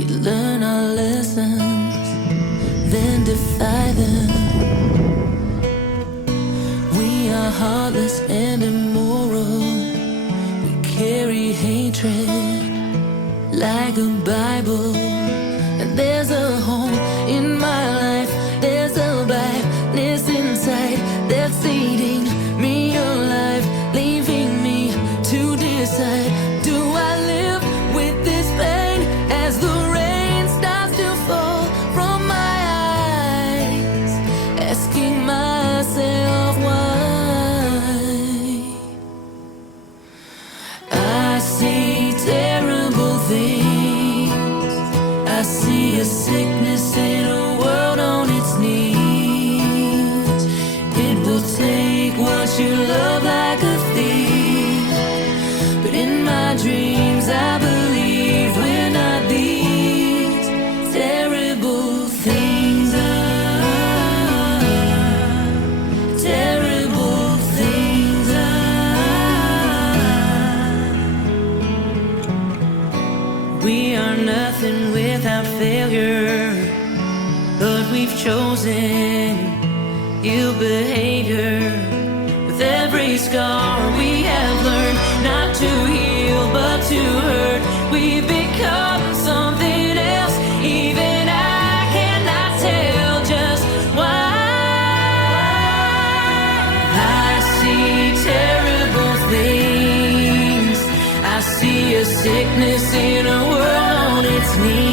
We learn our lessons, then defy them. We are heartless and immoral. We carry hatred like a Bible. And there's a home in my life. There's a blackness inside that's eating me alive, leaving me to decide. Do I live with this pain as the rain starts to fall from my eyes? Asking myself why. I see terrible things. I see a sickness in a world on its knees. It will take what you love like a thief. But in my dreams I believe we're not these terrible things. Terrible things. We are nothing without failure, but we've chosen ill behavior. With every scar we have learned not to heal but to hurt. We've become something else. Even I cannot tell just why. I see terrible things. I see a sickness in a world on its knees.